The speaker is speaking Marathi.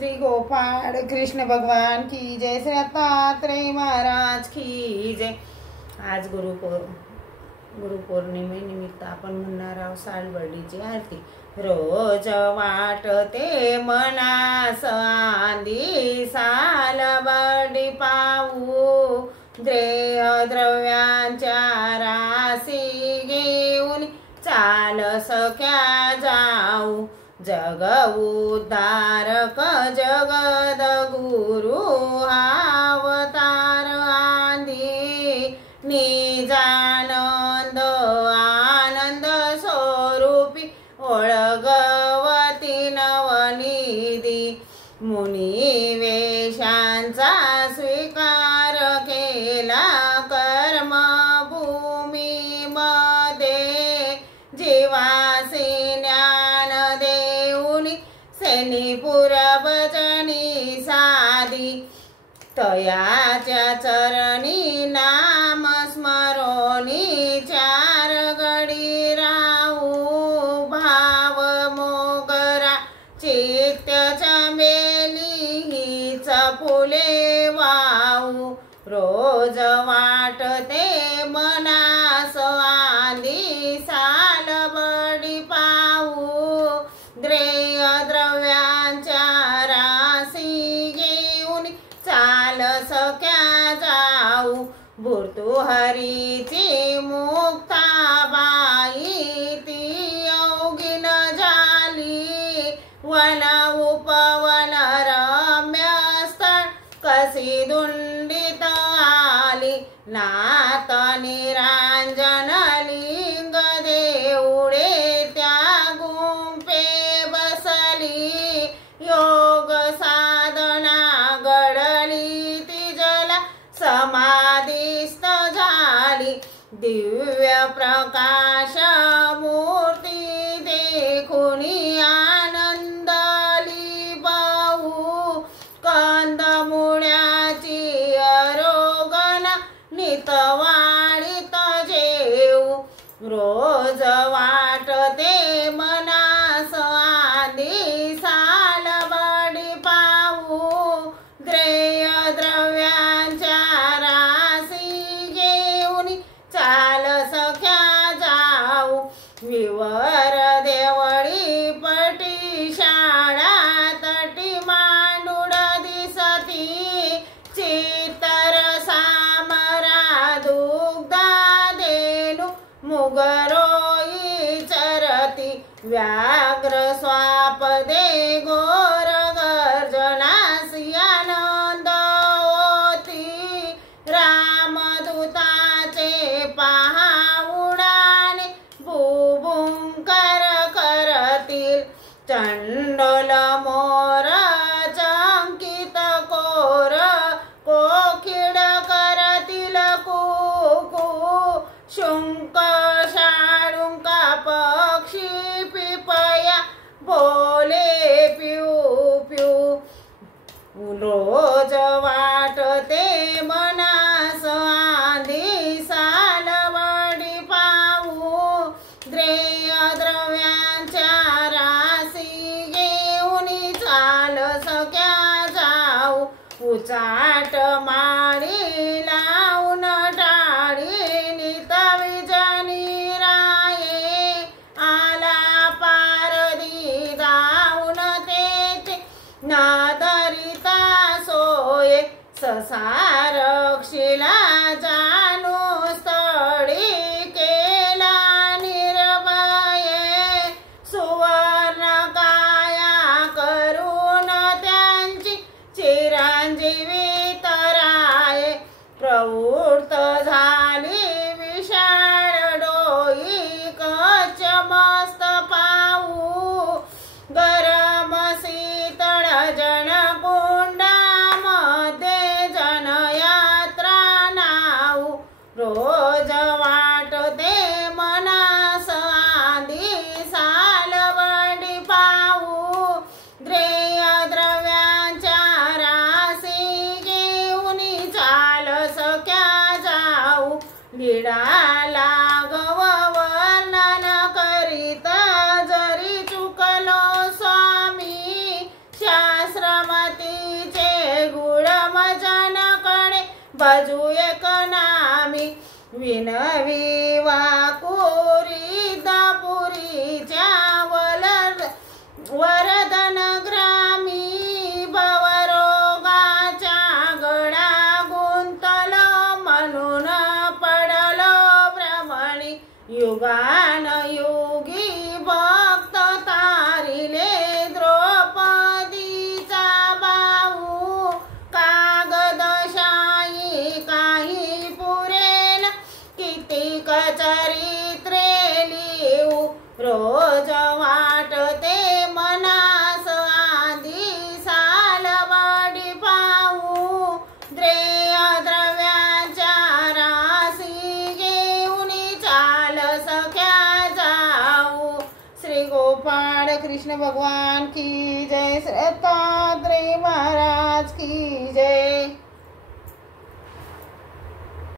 श्री गोपाळ कृष्ण भगवान की जय, श्री दत्तात्रेय महाराज की जय। आज गुरुपौर्णिमेनिमित्त आपण म्हणणार आहोत सालबर्डीची आरती। रोज वाटते मनास आंधी सालबर्डी पाहू, देह द्रव्यांच्या राशी घेऊन चाल सख्या जाऊ। जग उद्धारक जगद गुरु अवतार आंधी, निजानंद आनंद स्वरूपी ओळगवती नवनिधी। मुनी वेशांचा स्वीकार केला कर्मभूमीमध्ये, जीवासी ज्ञान देऊनी सेनीपुर भजनी साधी। तयाच्या चरणी नाम स्मरोनी चार घडी राहू, भाव मोगरा चित्त चमेली हीच फुले वाहू। रोज वाटते मनास आंधी सालबर्डी पाहू, द्रेय द्रव्यांच्या राशी घेऊन चाल सख्या जाऊ। भर्तृहरीची मुक्ताबाई ती योगिन झाली, वन उपवन रम्य स्थळ कशी दुंडित आली। नाथ निरांजन लिंग देऊळे त्या गुंफे बसली, योग साधना घडली ती जला समाधिस्थ झाली। दिव्य प्रकाश मूर्ती देखुनी आनंदली बहु, कंदमुळ्याची आरोगना नितवाणीत जेऊ। रोज वाटते मनास आंधी सालबर्डी पाहू, द्रेय द्रव्यांच्या राशी घेऊन चाल सख्या जाऊ। विवर देवळी पटी शाळा तटी मांडुड दिसती, चित्तर सामरा दुग्धा देनु मुगरोई चरती। व्याघ्र स्वापदे घोर गर्जनासी आनंद होती, रामदूताचे पहाउडाने भुभुंकर करतील। चंडोल मोर चंकित कोर कोकिड करतील कुकू, शुंक शाळुंका पक्षी पिपया बोले पिऊ पिऊ। रोज वाटते मनास आंधी सालबर्डी पाहू, द्रेय द्रव्यांच्या राशी घेऊन चाल सख्या जाऊ। उचाट माळी लावून टाळी नित विजनी राये, आला पारदी जाऊन तेथे न धरिता सोये। ससारक्षिला जाणू स्थळी केला निर्भये, सुवर्ण काया करून त्यांची चिरंजीवी तराये। प्रवृत्त झाली विशाळ डोई कच्च मस्त पाहू, गरम शीतळ जनकुंडामध्ये जनया भजू एक नामी विनवी वाकुरी दापुरीच्या वरदन ग्रामी भवरोगाच्या गळा गुंतल म्हणून पडलो भ्रमणी युगान युगी भक्त तारिले द्रौपदीचा बाहू कागदशाही काही पुरेल कितीक चरित्रे लिहू रोज वाटते मनास आधी सालवाडी पाहू द्रेय द्रव्याच्या राशी घेऊन चाल सख्या जाऊ। श्री गोपाळ कृष्ण भगवान की जय, श्री दत्तात्रेय महाराज की जय।